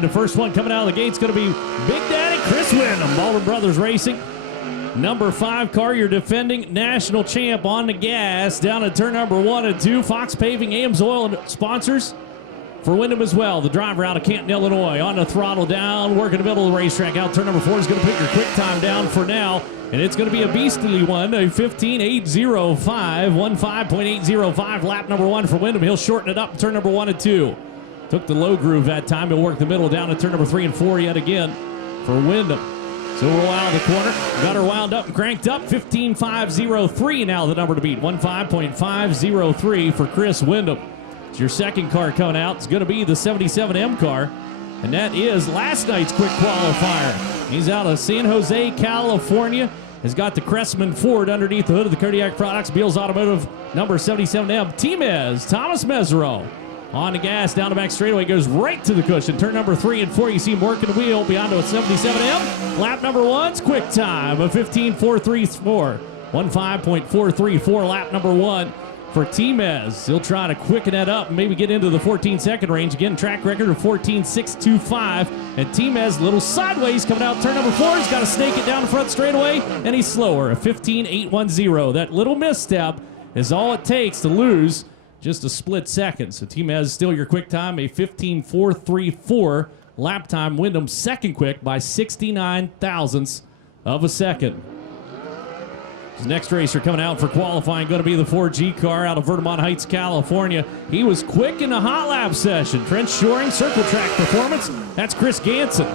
The first one coming out of the gate is going to be Big Daddy Chris Wyndham, Baldwin Brothers Racing. Number 5 car, your defending national champ on the gas. Down at turn number 1 and 2. Fox Paving, AMSOIL sponsors for Wyndham as well. The driver out of Canton, Illinois. On the throttle down, working the middle of the racetrack. Out turn number 4 is going to put your quick time down for now. And it's going to be a beastly one, a 15.805, 15.805 lap number 1 for Wyndham. He'll shorten it up turn number 1 and 2. Took the low groove that time. He'll work the middle down at turn number 3 and 4 yet again for Wyndham. So we'll roll out of the corner. Got her wound up and cranked up. 15.503 now the number to beat. 15.503 for Chris Wyndham. It's your second car coming out. It's going to be the 77M car. And that is last night's quick qualifier. He's out of San Jose, California. Has got the Cressman Ford underneath the hood of the Kodiak Products. Beals Automotive number 77M. Timez, Thomas Mesereau. On the gas, down the back straightaway, goes right to the cushion. Turn number 3 and 4, you see him working the wheel beyond to a 77M. Lap number 1's quick time of 15.434. 15.434 lap number 1 for Timez. He'll try to quicken that up and maybe get into the 14-second range. Again, track record of 14.625. And Timez, little sideways coming out. Turn number 4, he's got to snake it down the front straightaway, and he's slower, a 15.810. That little misstep is all it takes to lose just a split second. So Timez still your quick time, a 15.434 lap time. Wyndham second quick by 69 thousandths of a second. His next racer coming out for qualifying going to be the 4G car out of Vermont Heights, California. He was quick in the hot lap session. Trench shoring, circle track performance. That's Chris Ganson.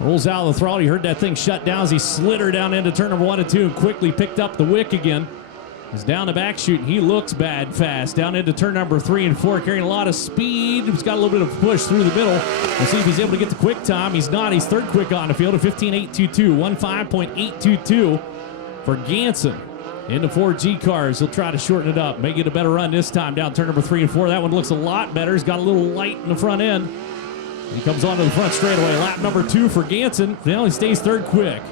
Rolls out of the throttle. You heard that thing shut down as he slid her down into turn number 1 and 2 and quickly picked up the wick again. He's down the back chute. He looks bad fast. Down into turn number 3 and 4, carrying a lot of speed. He's got a little bit of push through the middle. We'll see if he's able to get the quick time. He's not. He's third quick on the field at 15.822. 15.822 for Ganson. Into 4G cars. He'll try to shorten it up. May get a better run this time down turn number 3 and 4. That one looks a lot better. He's got a little light in the front end. He comes onto the front straightaway. Lap number 2 for Ganson. Now he stays third quick.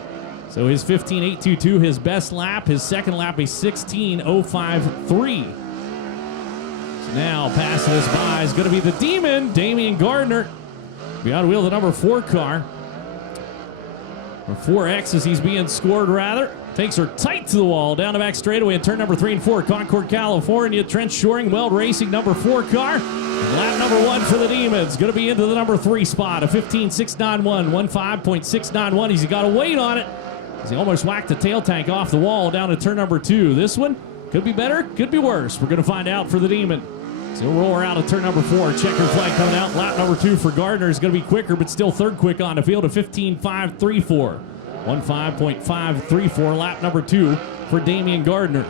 So his 15.822, his best lap. His second lap, a 16.053. So now passing us by is going to be the Demon, Damian Gardner. Beyond wheel, the number 4 car. Or 4X as he's being scored, rather. Takes her tight to the wall, down the back straightaway in turn number 3 and 4. Concord, California. Trench shoring, Weld Racing, number 4 car. Lap number 1 for the Demons. Going to be into the number 3 spot, a 15.691. 15.691. He's got to wait on it. He almost whacked the tail tank off the wall down to turn number 2. This one could be better, could be worse. We're going to find out for the Demon. So he'll roll her out of turn number 4. Checker flag coming out. Lap number 2 for Gardner is going to be quicker, but still third quick on the field, a 15.534. 15.534 lap number 2 for Damian Gardner.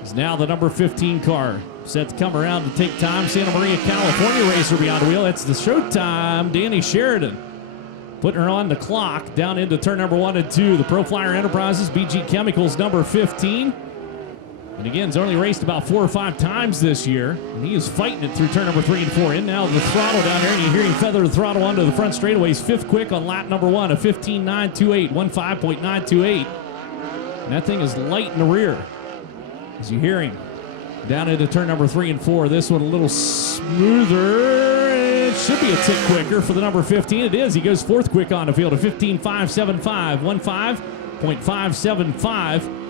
He's now the number 15 car. Set to come around to take time. Santa Maria, California racer beyond the wheel. That's the Showtime, Danny Sheridan. Putting her on the clock down into turn number 1 and 2. The Pro Flyer Enterprises, BG Chemicals, number 15. And again, he's only raced about 4 or 5 times this year. And he is fighting it through turn number 3 and 4. In now the throttle down there, and you hear him feather the throttle onto the front straightaways. 5th quick on lap number 1, a 15.928, 15.928. And that thing is light in the rear. As you hear him down into turn number 3 and 4. This one a little smoother. It should be a tick quicker for the number 15. It is. He goes 4th quick on the field, a 15.575. 15.575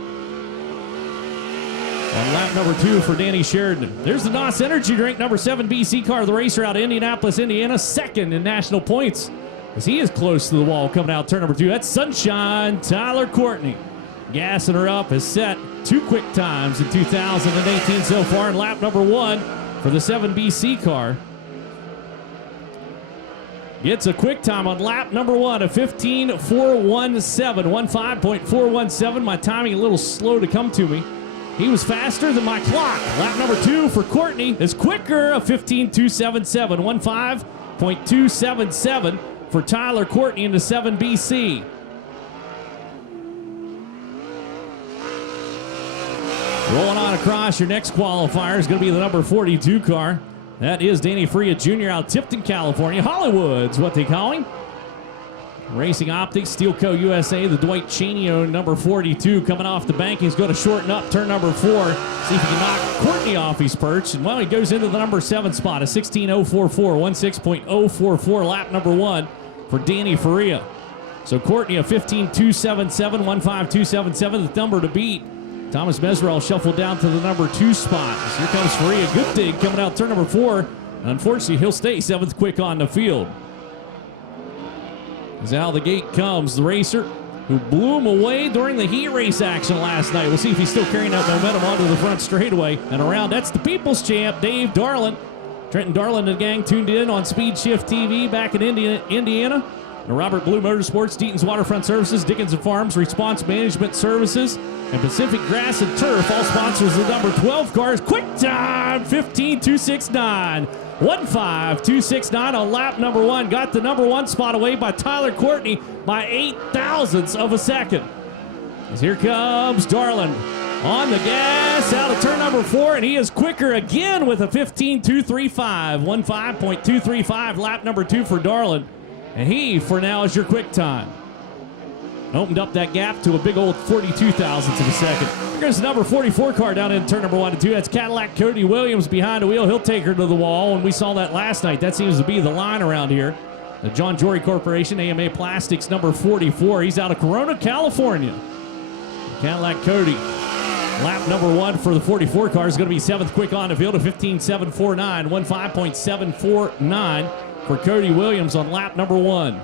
on lap number 2 for Danny Sheridan. There's the NOS Energy Drink, number 7 BC car, the racer out of Indianapolis, Indiana, second in national points as he is close to the wall coming out turn number 2. That's Sunshine Tyler Courtney. Gassing her up, has set 2 quick times in 2018 so far in lap number 1 for the 7 BC car. Gets a quick time on lap number 1, a 15.417, 15.417. My timing a little slow to come to me. He was faster than my clock. Lap number 2 for Courtney is quicker, a 15.277, 15.277 for Tyler Courtney into 7 BC. Rolling on across, your next qualifier is going to be the number 42 car. That is Danny Freya Jr. out of Tipton, California. Hollywood's what they call him. Racing Optics, Steel Co. USA, the Dwight Cheney number 42 coming off the bank. He's going to shorten up turn number 4. See if he can knock Courtney off his perch. And well, he goes into the number 7 spot, a 16.044, 16.044 lap number 1 for Danny Faria. So Courtney a 15.277, 15.277, the number to beat. Thomas Mesrell shuffled down to the number 2 spot. So here comes Faria. Good dig coming out turn number 4. And unfortunately, he'll stay 7th quick on the field. As out the gate comes the racer who blew him away during the heat race action last night. We'll see if he's still carrying that momentum onto the front straightaway and around. That's the People's Champ, Dave Darland. Trenton Darland and the gang tuned in on Speed Shift TV back in Indiana. And Robert Blue Motorsports, Deaton's Waterfront Services, Dickens and Farms, Response Management Services, and Pacific Grass and Turf, all sponsors of the number 12 cars. Quick time, 15.269. 15.269 on lap number 1. Got the number 1 spot away by Tyler Courtney by 8 thousandths of a second. As here comes Darland on the gas out of turn number 4, and he is quicker again with a 15.235. 15.235 lap number 2 for Darland. And he, for now, is your quick time. Opened up that gap to a big old 42 thousandths of a second. Here's the number 44 car down in turn number 1 and 2. That's Cadillac Cody Williams behind the wheel. He'll take her to the wall, and we saw that last night. That seems to be the line around here. The John Jory Corporation, AMA Plastics, number 44. He's out of Corona, California. Cadillac Cody. Lap number 1 for the 44 car is going to be 7th quick on the field, a 15.749. 15.749 for Cody Williams on lap number 1.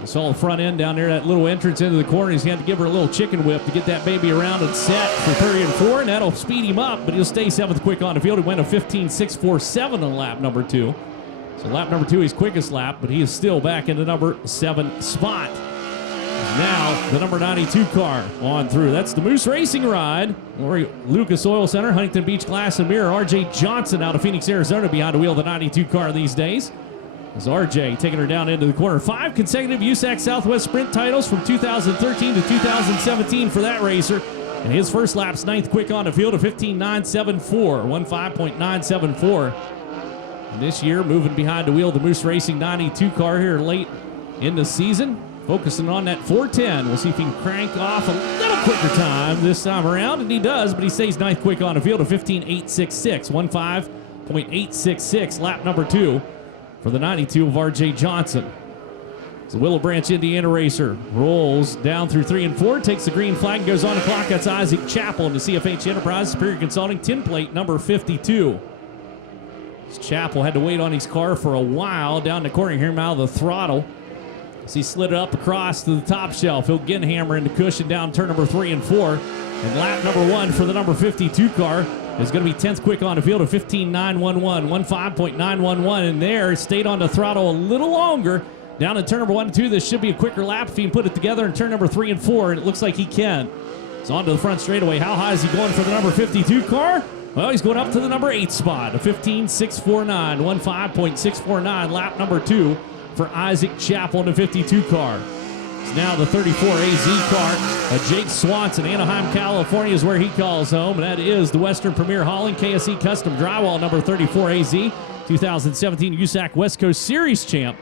You saw the front end down there, that little entrance into the corner. He's had to give her a little chicken whip to get that baby around and set for 30 and 4, and that'll speed him up, but he'll stay 7th quick on the field. He went a 15.647 on lap number 2. So lap number 2, his quickest lap, but he is still back in the number 7 spot. Now the number 92 car on through. That's the Moose Racing Ride. Lucas Oil Center, Huntington Beach Glass and Mirror. RJ Johnson out of Phoenix, Arizona behind the wheel of the 92 car these days. As RJ taking her down into the corner. 5 consecutive USAC Southwest Sprint titles from 2013 to 2017 for that racer. And his first lap's 9th quick on the field, a 15.974, 15.974. And this year, moving behind the wheel of the Moose Racing 92 car here late in the season. Focusing on that 410. We'll see if he can crank off a little quicker time this time around. And he does, but he stays 9th quick on the field, a 15.866, 15.866, lap number 2. For the 92 of RJ Johnson. The Willow Branch, Indiana racer rolls down through 3 and 4, takes the green flag, and goes on the clock. That's Isaac Chappell in the CFH Enterprise Superior Consulting, tin plate number 52. Chappell had to wait on his car for a while down the corner here, out of the throttle. As he slid it up across to the top shelf, he'll again hammer into cushion down turn number 3 and 4. And lap number 1 for the number 52 car is going to be 10th quick on the field, of 15.911, 15.911, and there stayed on the throttle a little longer. Down in turn number 1 and 2, this should be a quicker lap if he can put it together in turn number 3 and 4, and it looks like he can. It's on to the front straightaway. How high is he going for the number 52 car? Well, he's going up to the number 8 spot, a 15.649, 15.649, lap number 2 for Isaac Chappell in the 52 car. It's now the 34 AZ car. Jake Swanson, Anaheim, California is where he calls home, and that is the Western Premier Hauling KSE Custom Drywall number 34 AZ, 2017 USAC West Coast Series champ.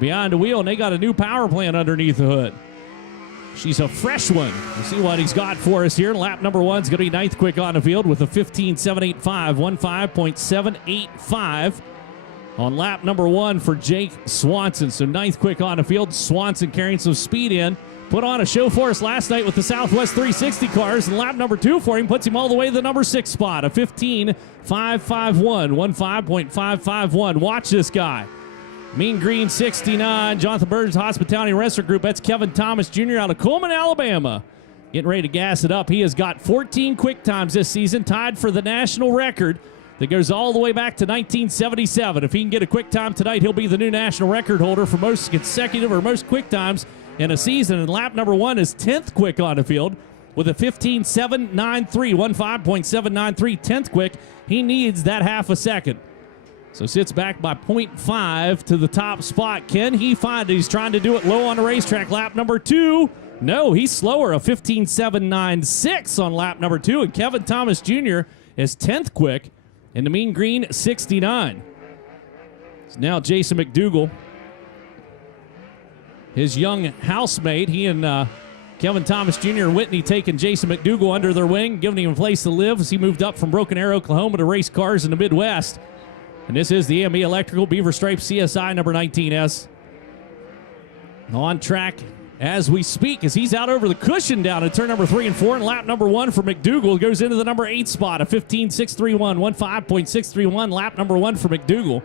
Behind the wheel, and they got a new power plant underneath the hood. She's a fresh one. We'll see what he's got for us here. Lap number 1 is going to be 9th quick on the field with a 15.785, 15.785 on lap number 1 for Jake Swanson. So 9th quick on the field. Swanson carrying some speed in. Put on a show for us last night with the Southwest 360 cars. And lap number 2 for him puts him all the way to the number 6 spot, a 15.551, 15.551. Watch this guy. Mean Green 69, Jonathan Burns Hospitality Restaurant Group. That's Kevin Thomas Jr. out of Coleman, Alabama. Getting ready to gas it up. He has got 14 quick times this season, tied for the national record that goes all the way back to 1977. If he can get a quick time tonight, he'll be the new national record holder for most consecutive or most quick times in a season. And lap number 1 is 10th quick on the field with a 15.793, 15.793, 10th quick. He needs that half a second. So sits back by 0.5 to the top spot. Can he find it? He's trying to do it low on the racetrack. Lap number 2. No, he's slower. A 15.796 on lap number 2. And Kevin Thomas Jr. is 10th quick in the Mean Green 69. So now Jason McDougall his young housemate. He and Kevin Thomas Jr. and Whitney taking Jason McDougal under their wing, giving him a place to live as he moved up from Broken Arrow, Oklahoma to race cars in the Midwest. And this is the AME Electrical Beaver Stripe CSI number 19S. On track as we speak as he's out over the cushion down at turn number 3 and 4, and lap number 1 for McDougal goes into the number 8 spot, a 15.631, 15.631 lap number 1 for McDougal.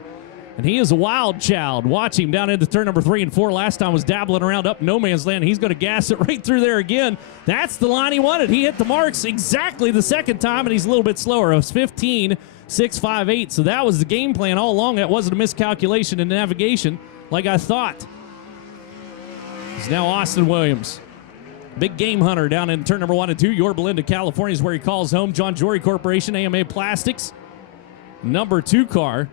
And he is a wild child. Watch him down into turn number 3 and 4. Last time was dabbling around up no man's land. He's going to gas it right through there again. That's the line he wanted. He hit the marks exactly the second time, and he's a little bit slower. It was 15.658. So that was the game plan all along. That wasn't a miscalculation in navigation like I thought. It's now Austin Williams. Big game hunter down in turn number 1 and 2. Yorba Linda, California is where he calls home. John Jory Corporation, AMA Plastics. Number 2 car.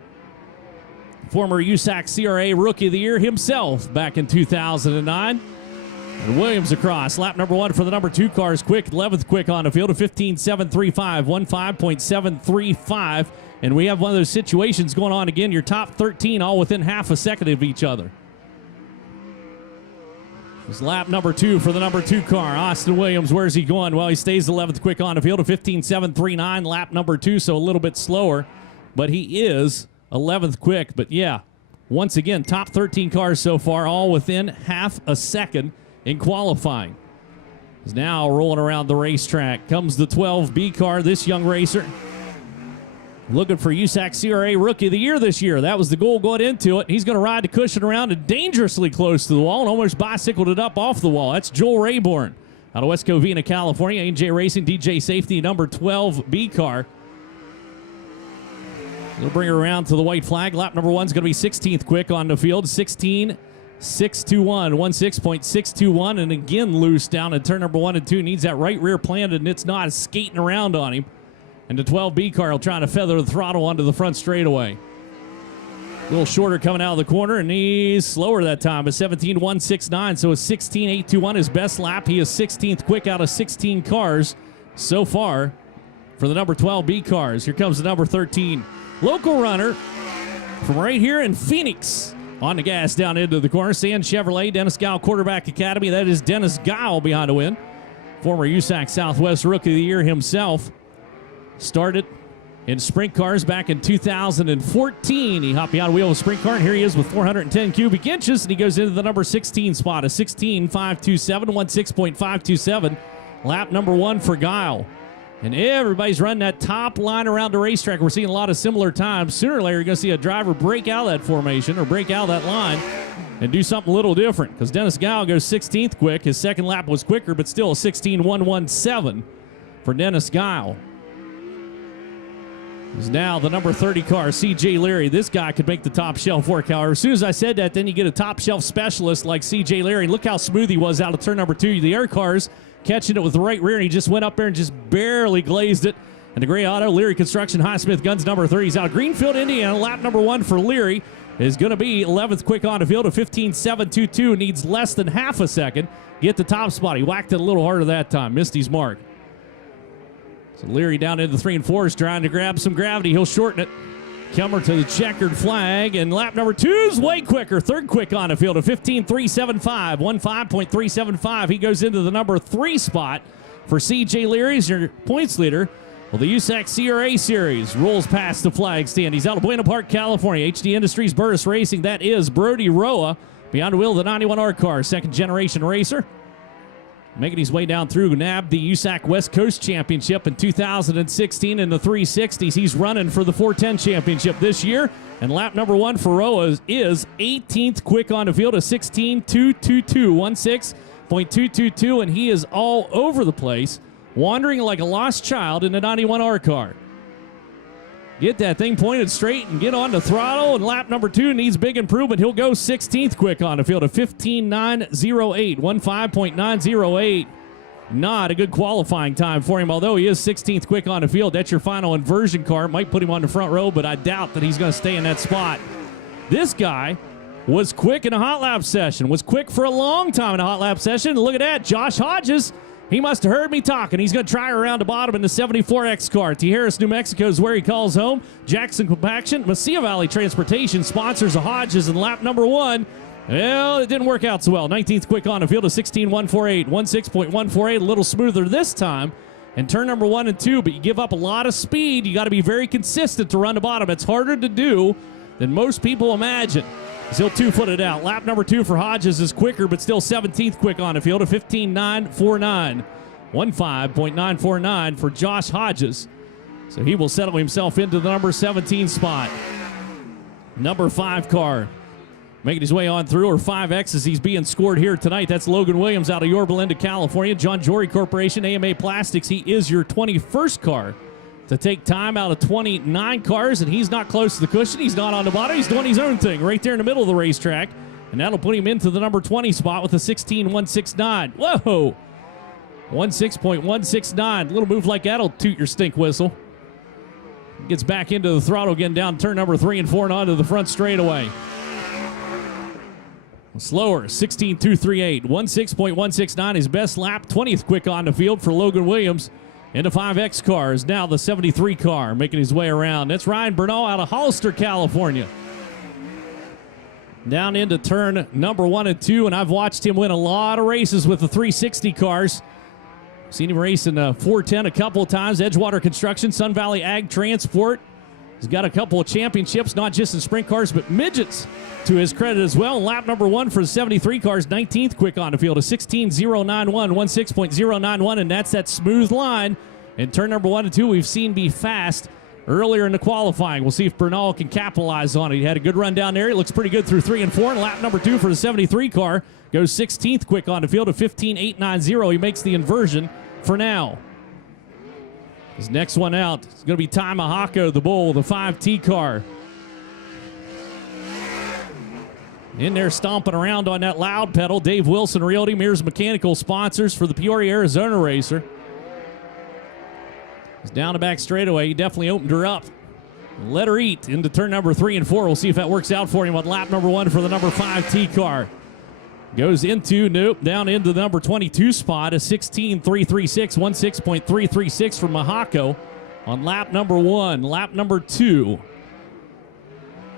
Former USAC CRA Rookie of the Year himself back in 2009. And Williams across. Lap number 1 for the number 2 car is quick. 11th quick on the field of 15.735. 15.735. And we have one of those situations going on again. Your top 13 all within half a second of each other. It's lap number 2 for the number 2 car. Austin Williams, where's he going? Well, he stays 11th quick on the field of 15.739. Lap number 2, so a little bit slower. But he is 11th quick. But yeah, once again, top 13 cars so far, all within half a second in qualifying. He's now rolling around the racetrack. Comes the 12B car, this young racer. Looking for USAC CRA Rookie of the Year this year. That was the goal going into it. He's going to ride the cushion around and dangerously close to the wall and almost bicycled it up off the wall. That's Joel Rayborn out of West Covina, California. AJ Racing, DJ Safety, number 12B car. They'll bring her around to the white flag. Lap number 1 is going to be 16th quick on the field. 16.621, 16.621, and again loose down in turn number 1 and 2. Needs that right rear planted, and it's not skating around on him. And the 12B car will try to feather the throttle onto the front straightaway. A little shorter coming out of the corner, and he's slower that time. A 17.169, so a 16.821 his best lap. He is 16th quick out of 16 cars so far for the number 12B cars. Here comes the number 13. Local runner from right here in Phoenix. On the gas down into the corner. Sand Chevrolet, Dennis Guile Quarterback Academy. That is Dennis Guile behind the win. Former USAC Southwest Rookie of the Year himself. Started in sprint cars back in 2014. He hopped behind the wheel of a sprint car, and here he is with 410 cubic inches, and he goes into the number 16 spot, a 16.527, 16.527. Lap number 1 for Guile. And everybody's running that top line around the racetrack. We're seeing a lot of similar times. Sooner or later, you're going to see a driver break out of that formation or break out of that line and do something a little different, because Dennis Guile goes 16th quick. His second lap was quicker, but still a 16.117 for Dennis Guile. Is now the number 30 car, C.J. Leary. This guy could make the top shelf work, however. As soon as I said that, then you get a top shelf specialist like C.J. Leary. Look how smooth he was out of turn number 2. The air cars catching it with the right rear, and he just went up there and just barely glazed it. And the gray auto, Leary Construction, Highsmith Guns, number 3. He's out of Greenfield, Indiana. Lap number 1 for Leary is going to be 11th quick on the field, a 15.722. Needs less than half a second. Get the top spot. He whacked it a little harder that time. Missed his mark. So Leary down into 3 and 4 is trying to grab some gravity. He'll shorten it. Kelmer to the checkered flag, and lap number 2 is way quicker. Third quick on the field, a 15.375, 15.375. He goes into the number 3 spot for C.J. Leary as your points leader. Well, the USAC CRA Series rolls past the flag stand. He's out of Buena Park, California. HD Industries Burris Racing. That is Brody Roa behind the wheel of the 91R car, second generation racer. Making his way down through, nabbed the USAC West Coast Championship in 2016 in the 360s. He's running for the 410 Championship this year. And lap number 1 for Roa is 18th quick on the field, a 16.222, 16.222, and he is all over the place, wandering like a lost child in the 91R car. Get that thing pointed straight and get on the throttle. And lap number 2 needs big improvement. He'll go 16th quick on the field, a 15.908, 15.908. Not a good qualifying time for him, although he is 16th quick on the field. That's your final inversion car. Might put him on the front row, but I doubt that he's going to stay in that spot. This guy was quick in a hot lap session, was quick for a long time in a hot lap session. And look at that, Josh Hodges. He must have heard me talking. He's going to try around the bottom in the 74X car. Tijeras, New Mexico is where he calls home. Jackson Compaction, Mesilla Valley Transportation sponsors the Hodges in lap number 1. Well, it didn't work out so well. 19th quick on the field, a 16.148. 16.148, a little smoother this time. And turn number 1 and 2, but you give up a lot of speed. You got to be very consistent to run the bottom. It's harder to do than most people imagine. Still 2-footed out. Lap number 2 for Hodges is quicker, but still 17th quick on the field, a 15.949. 15.949 for Josh Hodges. So he will settle himself into the number 17 spot. Number 5 car making his way on through, or 5X as he's being scored here tonight. That's Logan Williams out of Yorba Linda, California. John Jory Corporation, AMA Plastics. He is your 21st car to take time out of 29 cars, and he's not close to the cushion. He's not on the bottom. He's doing his own thing right there in the middle of the racetrack, and that'll put him into the number 20 spot with a 16.169. Whoa! 16.169. A little move like that'll toot your stink whistle. Gets back into the throttle again down turn number 3 and 4 and onto the front straightaway. Slower, 16.238. 16.169, his best lap. 20th quick on the field for Logan Williams. Into 5X cars. Now the 73 car making his way around. That's Ryan Bernal out of Hollister, California. Down into turn number 1 and 2, and I've watched him win a lot of races with the 360 cars. Seen him race in the 410 a couple of times. Edgewater Construction, Sun Valley Ag Transport. He's got a couple of championships, not just in sprint cars, but midgets to his credit as well. Lap number 1 for the 73 cars, 19th quick on the field, a 16.091, 16.091, and that's that smooth line. In turn number 1 and 2, we've seen be fast earlier in the qualifying. We'll see if Bernal can capitalize on it. He had a good run down there. He looks pretty good through 3 and 4. And lap number 2 for the 73 car goes 16th quick on the field, a 15.890. He makes the inversion for now. His next one out is going to be Ty Mahako, the bull, the 5T car. In there stomping around on that loud pedal. Dave Wilson Realty, Mears Mechanical sponsors for the Peoria, Arizona racer. He's down the back straightaway. He definitely opened her up. Let her eat into turn number 3 and 4. We'll see if that works out for him on lap number 1 for the number 5T car. Goes into, nope, down into the number 22 spot, a 16.336, 16.336 from Mahako on lap number 1. Lap number 2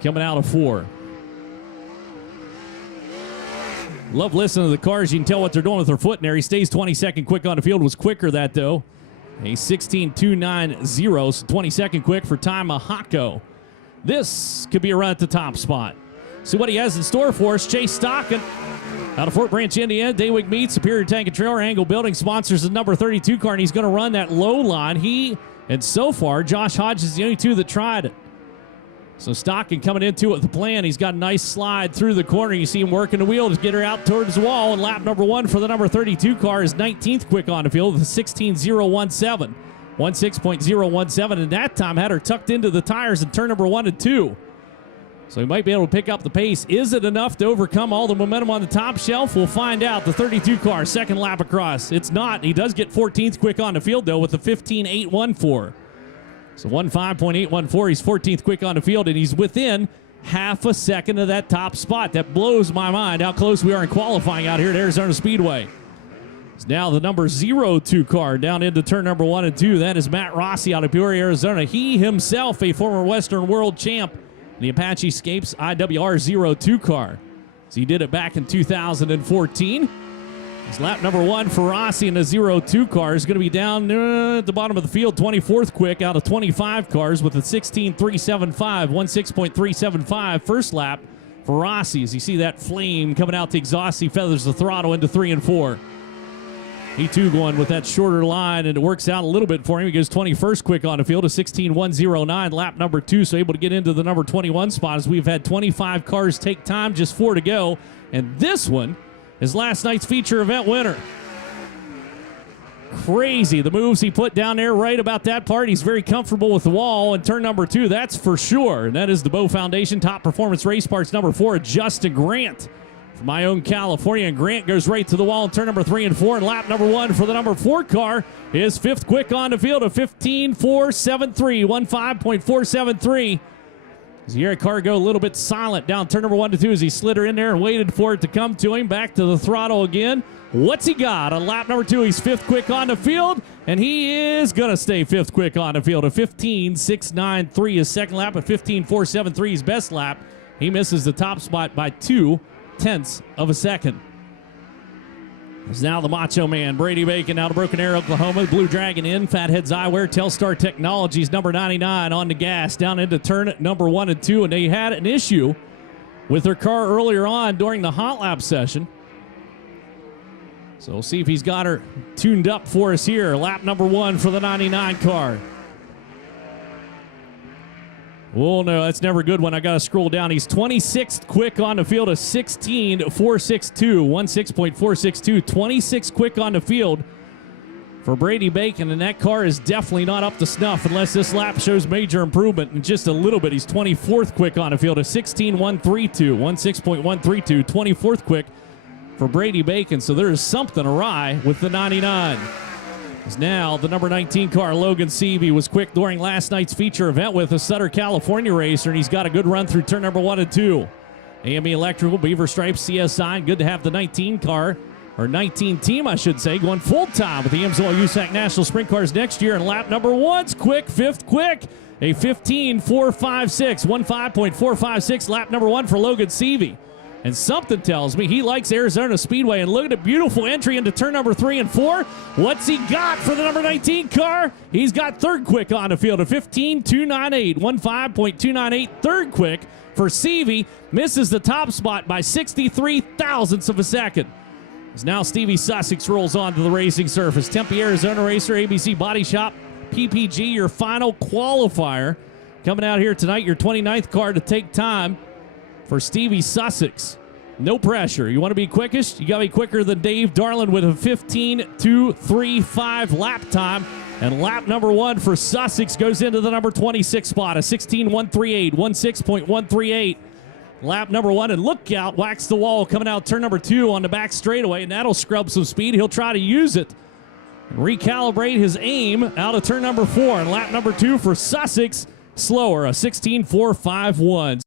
coming out of 4. Love listening to the cars. You can tell what they're doing with their foot in there. He stays 22nd quick on the field. Was quicker that, though. A 16.290, so 22nd quick for Ty Mahako. This could be a run at the top spot. See what he has in store for us. Chase Stockin out of Fort Branch, Indiana. Daywig Meats, Superior Tank and Trailer, Angle Building sponsors the number 32 car, and he's going to run that low line. And so far, Josh Hodges is the only two that tried it. So Stockin coming into it with the plan. He's got a nice slide through the corner. You see him working the wheel to get her out towards the wall. And lap number 1 for the number 32 car is 19th quick on the field with a 16.017. 16.017, and that time had her tucked into the tires in turn number 1 and 2. So he might be able to pick up the pace. Is it enough to overcome all the momentum on the top shelf? We'll find out. The 32 car, second lap across. It's not. He does get 14th quick on the field, though, with a 15.814. So 15.814. He's 14th quick on the field, and he's within half a second of that top spot. That blows my mind how close we are in qualifying out here at Arizona Speedway. It's now the number 02 car down into turn number 1 and 2. That is Matt Rossi out of Peoria, Arizona. He himself, a former Western World champ, the Apache Escapes IWR 02 car. So he did it back in 2014. It's lap number 1 for Rossi in the 02 car. Is going to be down at the bottom of the field, 24th quick out of 25 cars with a 16.375, 16.375 first lap for Rossi. As you see that flame coming out the exhaust, he feathers the throttle into 3 and 4. He too going with that shorter line, and it works out a little bit for him. He goes 21st quick on the field, a 16.109, lap number 2, so able to get into the number 21 spot as we've had 25 cars take time, just 4 to go. And this one is last night's feature event winner. Crazy, the moves he put down there right about that part. He's very comfortable with the wall in turn number 2, that's for sure. And that is the Bow Foundation Top Performance Race Parts number 4, Justin Grant. From my own California, and Grant goes right to the wall in turn number 3 and 4, and lap number 1 for the number 4 car is 5th quick on the field, a 15.473, 15.473. As you hear a car go a little bit silent down turn number 1 to 2 as he slid her in there and waited for it to come to him. Back to the throttle again. What's he got? On lap number 2, he's 5th quick on the field, and he is going to stay 5th quick on the field. A 15.693 his second lap, a 15.473 his best lap. He misses the top spot by 2 0.8 of a second. It's now the Macho Man, Brady Bacon, out of Broken Arrow, Oklahoma. Blue Dragon in, Fatheads Eyewear, Telstar Technologies, number 99 on the gas, down into turn number 1 and 2. And they had an issue with their car earlier on during the hot lap session. So we'll see if he's got her tuned up for us here. Lap number 1 for the 99 car. Oh, no, that's never a good one. I got to scroll down. He's 26th quick on the field, a 16.462, 16.462, 26 quick on the field for Brady Bacon, and that car is definitely not up to snuff unless this lap shows major improvement in just a little bit. He's 24th quick on the field, a 16.132, 16.132, 24th quick for Brady Bacon, so there is something awry with the 99. Now the number 19 car, Logan Seavey, was quick during last night's feature event with a Sutter, California racer, and he's got a good run through turn number 1 and 2. AME Electrical, Beaver Stripes, CSI, good to have the 19 car, or 19 team, I should say, going full-time with the AMSOIL USAC National Sprint Cars next year. And lap number 1's quick, 5th quick, a 15.456, 15.456, lap number 1 for Logan Seavey. And something tells me he likes Arizona Speedway. And look at a beautiful entry into turn number 3 and 4. What's he got for the number 19 car? He's got third quick on the field, a 15.298, 15.298, third quick for Seavey. Misses the top spot by 63 thousandths of a second. As now Stevie Sussex rolls onto the racing surface. Tempe, Arizona racer, ABC Body Shop, PPG, your final qualifier. Coming out here tonight, your 29th car to take time for Stevie Sussex. No pressure. You want to be quickest? You got to be quicker than Dave Darland with a 15.235 lap time. And lap number 1 for Sussex goes into the number 26 spot, a 16.138, 16.138. Lap number 1, and look out, wax the wall coming out turn number 2 on the back straightaway, and that'll scrub some speed. He'll try to use it and recalibrate his aim out of turn number 4. And lap number 2 for Sussex, slower, a 16.451.